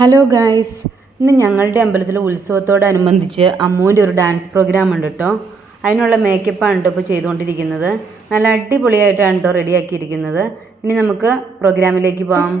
Hello guys, ഇന്ന് ഞങ്ങളുടെ അമ്പലത്തിലെ ഉത്സവത്തോടനുബന്ധിച്ച് അമ്മുവിൻ്റെ ഒരു ഡാൻസ് പ്രോഗ്രാം ഉണ്ട് കേട്ടോ. അതിനുള്ള മേക്കപ്പാണ് കേട്ടോ ഇപ്പോൾ ചെയ്തുകൊണ്ടിരിക്കുന്നത്. നല്ല അടിപൊളിയായിട്ടാണ് കേട്ടോ റെഡിയാക്കിയിരിക്കുന്നത്. ഇനി നമുക്ക് പ്രോഗ്രാമിലേക്ക് പോകാം.